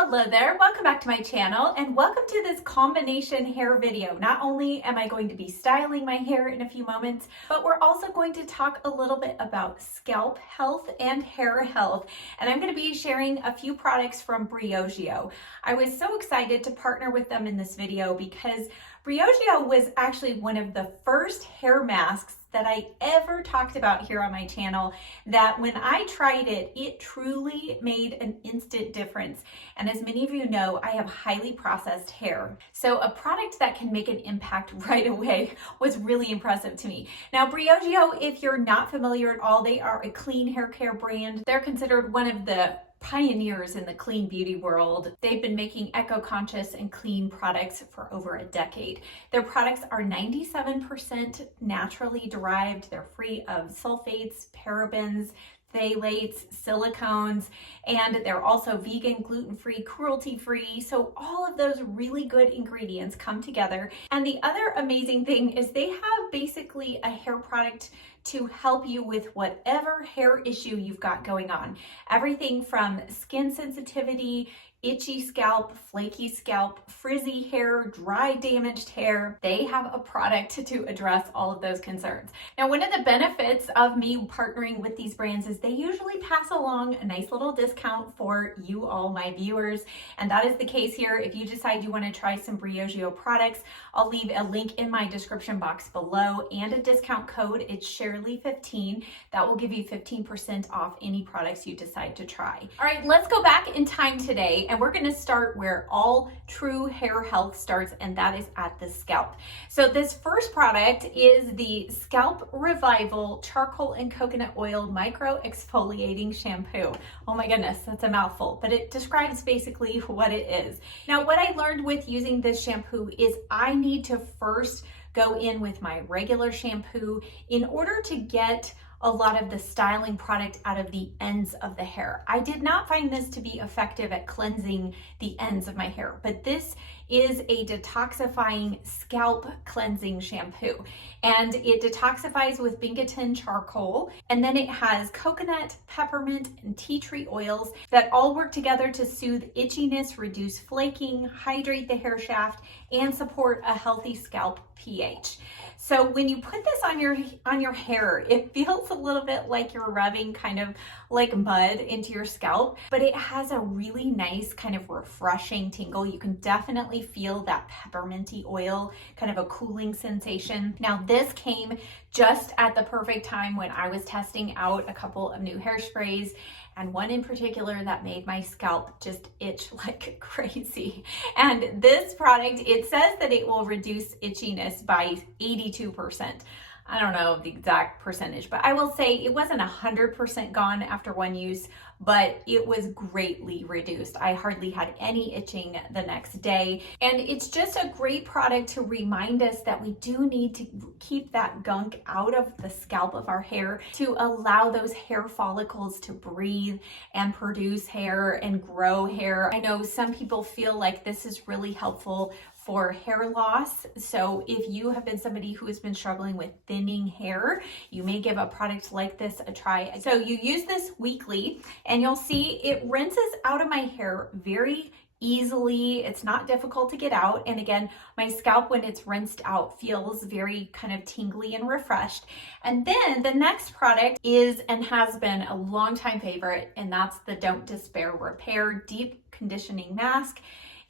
Hello there, welcome back to my channel and welcome to this combination hair video. Not only am I going to be styling my hair in a few moments, but we're also going to talk a little bit about scalp health and hair health. And I'm going to be sharing a few products from BRIOGEO. I was so excited to partner with them in this video because BRIOGEO was actually one of the first hair masks that I ever talked about here on my channel, that when I tried it, it truly made an instant difference. And as many of you know, I have highly processed hair. So a product that can make an impact right away was really impressive to me. Now, BRIOGEO, if you're not familiar at all, they are a clean hair care brand. They're considered one of the pioneers in the clean beauty world. They've been making eco-conscious and clean products for over a decade. Their products are 97% naturally derived. They're free of sulfates, parabens, phthalates, silicones, and they're also vegan, gluten-free, cruelty-free. So all of those really good ingredients come together. And the other amazing thing is they have basically a hair product to help you with whatever hair issue you've got going on. Everything from skin sensitivity, itchy scalp, flaky scalp, frizzy hair, dry, damaged hair. They have a product to address all of those concerns. Now, one of the benefits of me partnering with these brands is they usually pass along a nice little discount for you all, my viewers. And that is the case here. If you decide you want to try some BRIOGEO products, I'll leave a link in my description box below and a discount code. It's Sharalee15. That will give you 15% off any products you decide to try. All right, let's go back in time today. And we're gonna start where all true hair health starts, and that is at the scalp. So this first product is the Scalp Revival Charcoal and Coconut Oil Micro Exfoliating Shampoo. Oh my goodness, that's a mouthful, but it describes basically what it is. Now, what I learned with using this shampoo is I need to first go in with my regular shampoo in order to get a lot of the styling product out of the ends of the hair. I did not find this to be effective at cleansing the ends of my hair, but this is a detoxifying scalp cleansing shampoo. And it detoxifies with Binghaton charcoal, and then it has coconut, peppermint, and tea tree oils that all work together to soothe itchiness, reduce flaking, hydrate the hair shaft, and support a healthy scalp pH. So when you put this on your hair, it feels a little bit like you're rubbing kind of like mud into your scalp, but it has a really nice kind of refreshing tingle. You can definitely feel that pepperminty oil, kind of a cooling sensation. Now, this came just at the perfect time when I was testing out a couple of new hairsprays, and one in particular that made my scalp just itch like crazy. And this product, it says that it will reduce itchiness by 82%. I don't know the exact percentage, but I will say it wasn't 100% gone after one use, but it was greatly reduced. I hardly had any itching the next day. And it's just a great product to remind us that we do need to keep that gunk out of the scalp of our hair to allow those hair follicles to breathe and produce hair and grow hair. I know some people feel like this is really helpful for hair loss. So if you have been somebody who has been struggling with thinning hair, you may give a product like this a try. So you use this weekly and you'll see it rinses out of my hair very easily. It's not difficult to get out. And again, my scalp, when it's rinsed out, feels very kind of tingly and refreshed. And then the next product is and has been a long time favorite, and that's the Don't Despair Repair Deep Conditioning Mask.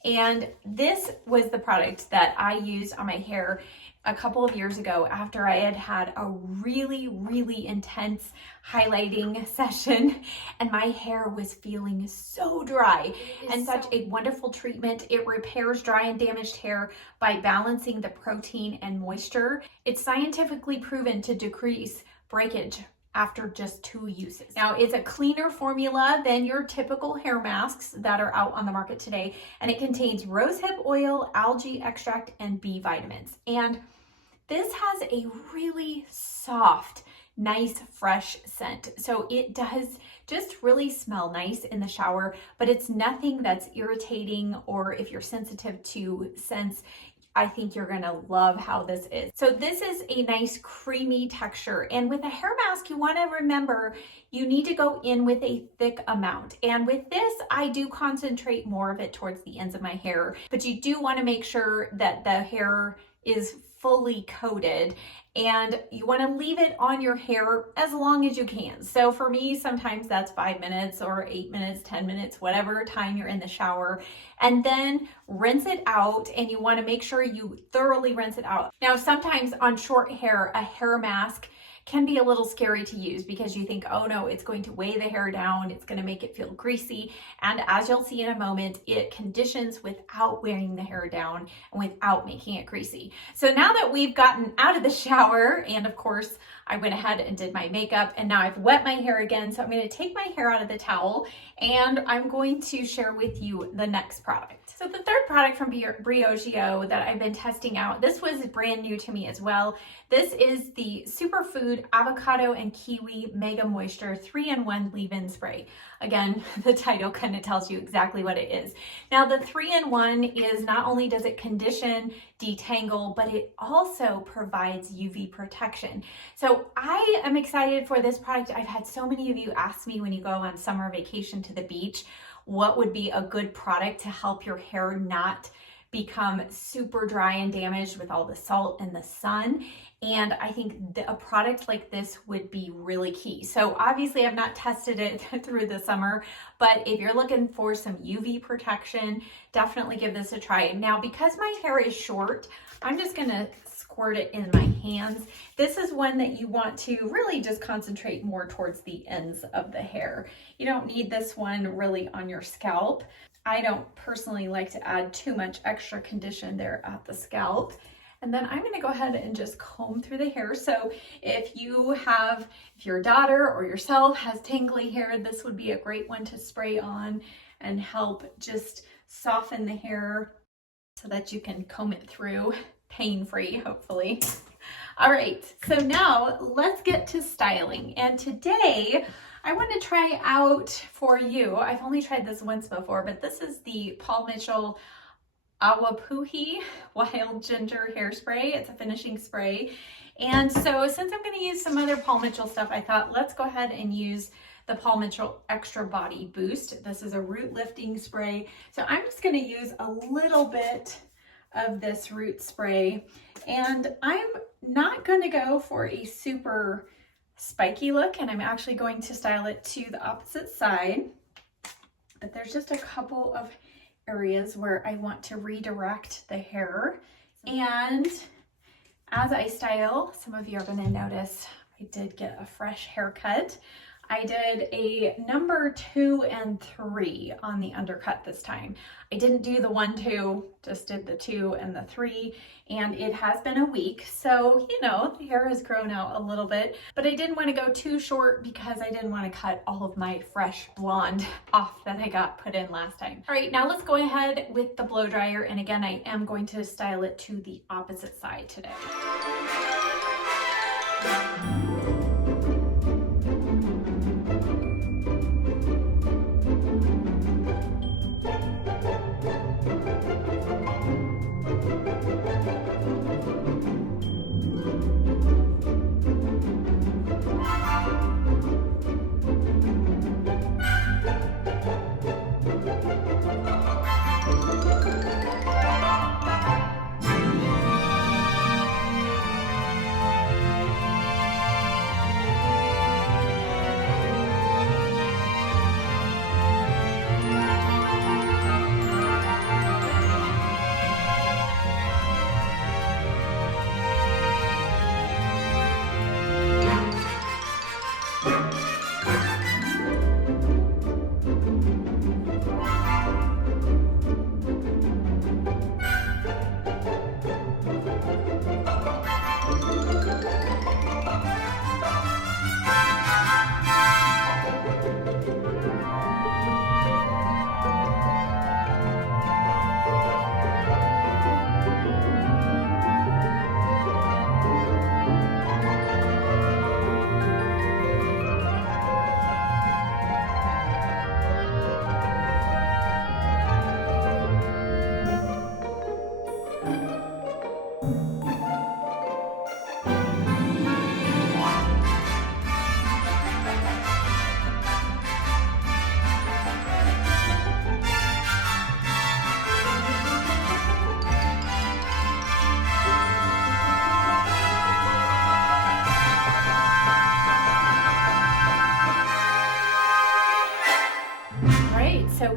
And this was the product that I used on my hair a couple of years ago after I had had a really, really intense highlighting session, and my hair was feeling so dry. And such a wonderful treatment. It repairs dry and damaged hair by balancing the protein and moisture. It's scientifically proven to decrease breakage after just 2 uses. Now, it's a cleaner formula than your typical hair masks that are out on the market today, and it contains rosehip oil, algae extract, and B vitamins. And this has a really soft, nice, fresh scent. So it does just really smell nice in the shower, but it's nothing that's irritating, or if you're sensitive to scents, I think you're gonna love how this is. So this is a nice creamy texture. And with a hair mask, you wanna remember you need to go in with a thick amount. And with this, I do concentrate more of it towards the ends of my hair, but you do wanna make sure that the hair is fully coated, and you want to leave it on your hair as long as you can. So for me, sometimes that's 5 minutes or 8 minutes, 10 minutes, whatever time you're in the shower, and then rinse it out. And you want to make sure you thoroughly rinse it out. Now, sometimes on short hair, a hair mask can be a little scary to use because you think, oh no, it's going to weigh the hair down, it's going to make it feel greasy. And as you'll see in a moment, it conditions without weighing the hair down and without making it greasy. So now that we've gotten out of the shower, and of course I went ahead and did my makeup, and now I've wet my hair again, so I'm going to take my hair out of the towel and I'm going to share with you the next product. So the third product from BRIOGEO that I've been testing out, this was brand new to me as well. This is the Superfood Avocado and Kiwi Mega Moisture 3-in-1 Leave-In Spray. Again, the title kind of tells you exactly what it is. Now the 3-in-1 is not only does it condition, detangle, but it also provides UV protection. So I am excited for this product. I've had so many of you ask me when you go on summer vacation to the beach, what would be a good product to help your hair not become super dry and damaged with all the salt and the sun. And I think a product like this would be really key. So obviously I've not tested it through the summer, but if you're looking for some UV protection, definitely give this a try. Now, because my hair is short, I'm just gonna squirt it in my hands. This is one that you want to really just concentrate more towards the ends of the hair. You don't need this one really on your scalp. I don't personally like to add too much extra condition there at the scalp. And then I'm gonna go ahead and just comb through the hair. So if your daughter or yourself has tangly hair, this would be a great one to spray on and help just soften the hair so that you can comb it through pain-free, hopefully. All right, so now let's get to styling. And today I want to try out for you, I've only tried this once before, but this is the Paul Mitchell Awapuhi Wild Ginger Hairspray. It's a finishing spray. And so since I'm going to use some other Paul Mitchell stuff, I thought let's go ahead and use the Paul Mitchell Extra Body Boost. This is a root lifting spray. So I'm just going to use a little bit of this root spray, and I'm not going to go for a super spiky look, and I'm actually going to style it to the opposite side, but there's just a couple of areas where I want to redirect the hair. And as I style, some of you are going to notice I did get a fresh haircut. I did a number 2 and 3 on the undercut this time. I didn't do the 1, 2, just did the 2 and the 3, and it has been a week. So, you know, the hair has grown out a little bit, but I didn't want to go too short because I didn't want to cut all of my fresh blonde off that I got put in last time. All right, now let's go ahead with the blow dryer. And again, I am going to style it to the opposite side today.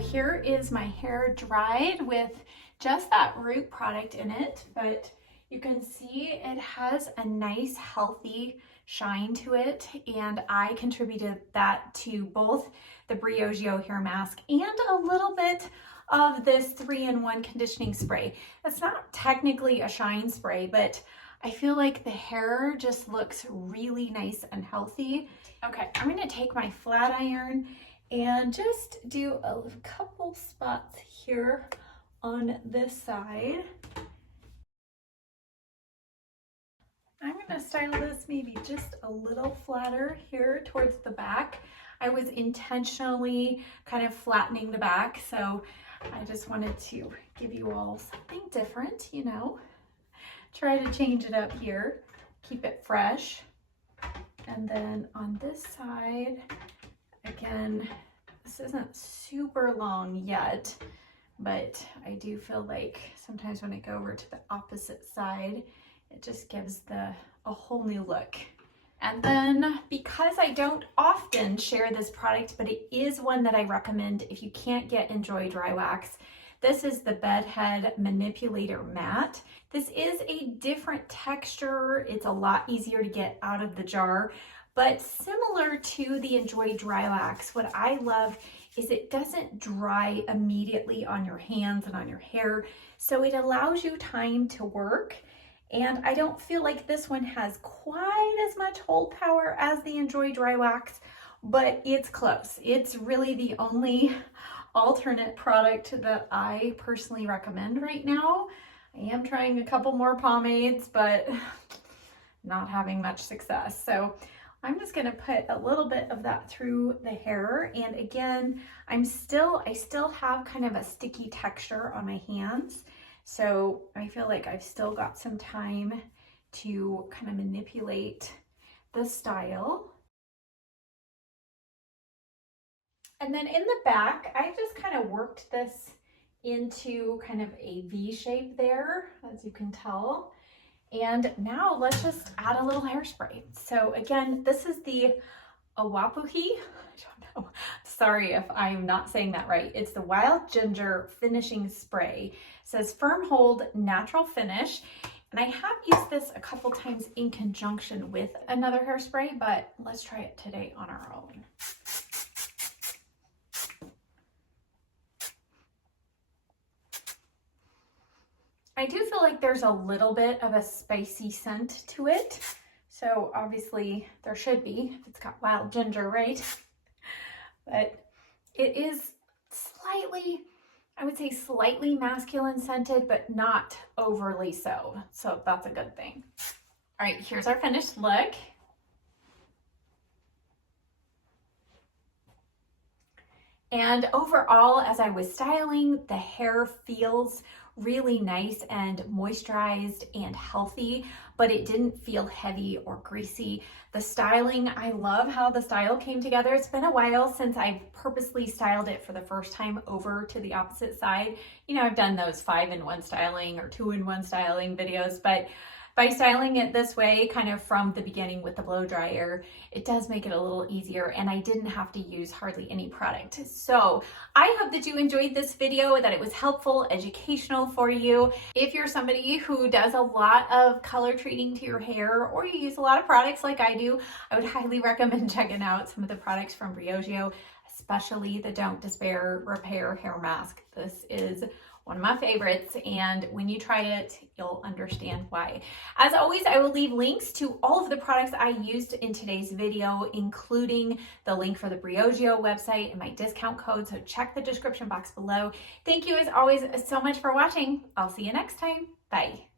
here is my hair dried with just that root product in it, but you can see it has a nice healthy shine to it, and I contributed that to both the BRIOGEO hair mask and a little bit of this 3-in-1 conditioning spray. It's not technically a shine spray, but I feel like the hair just looks really nice and healthy. Okay, I'm gonna take my flat iron and just do a couple spots here on this side. I'm gonna style this maybe just a little flatter here towards the back. I was intentionally kind of flattening the back, so I just wanted to give you all something different, you know. Try to change it up here, keep it fresh. And then on this side, again, this isn't super long yet, but I do feel like sometimes when I go over to the opposite side, it just gives a whole new look. And then because I don't often share this product, but it is one that I recommend if you can't get Enjoy Dry Wax, this is the Bedhead Manipulator Matte. This is a different texture. It's a lot easier to get out of the jar, but similar to the Enjoy Dry Wax, what I love is it doesn't dry immediately on your hands and on your hair, so it allows you time to work. And I don't feel like this one has quite as much hold power as the Enjoy Dry Wax, but it's close. It's really the only alternate product that I personally recommend right now. I am trying a couple more pomades, but not having much success. So I'm just gonna put a little bit of that through the hair. And again, I still have kind of a sticky texture on my hands. So I feel like I've still got some time to kind of manipulate the style. And then in the back, I just kind of worked this into kind of a V shape there, as you can tell. And now let's just add a little hairspray. So again, this is the Awapuhi. I don't know. Sorry if I'm not saying that right. It's the Wild Ginger Finishing Spray. It says firm hold, natural finish. And I have used this a couple times in conjunction with another hairspray, but let's try it today on our own. I do feel like there's a little bit of a spicy scent to it. So obviously there should be, if it's got wild ginger, right? But it is slightly, I would say slightly masculine scented, but not overly so. So that's a good thing. All right, here's our finished look. And overall, as I was styling, the hair feels really nice and moisturized and healthy, but it didn't feel heavy or greasy. The styling, I love how the style came together. It's been a while since I've purposely styled it for the first time over to the opposite side. You know, I've done those 5-in-1 styling or 2-in-1 styling videos, but by styling it this way, kind of from the beginning with the blow dryer, it does make it a little easier, and I didn't have to use hardly any product. So I hope that you enjoyed this video, that it was helpful, educational for you. If you're somebody who does a lot of color treating to your hair, or you use a lot of products like I do, I would highly recommend checking out some of the products from BRIOGEO, especially the Don't Despair Repair Hair Mask. This is one of my favorites, and when you try it, you'll understand why. As always, I will leave links to all of the products I used in today's video, including the link for the BRIOGEO website and my discount code, so check the description box below. Thank you as always so much for watching. I'll see you next time. Bye.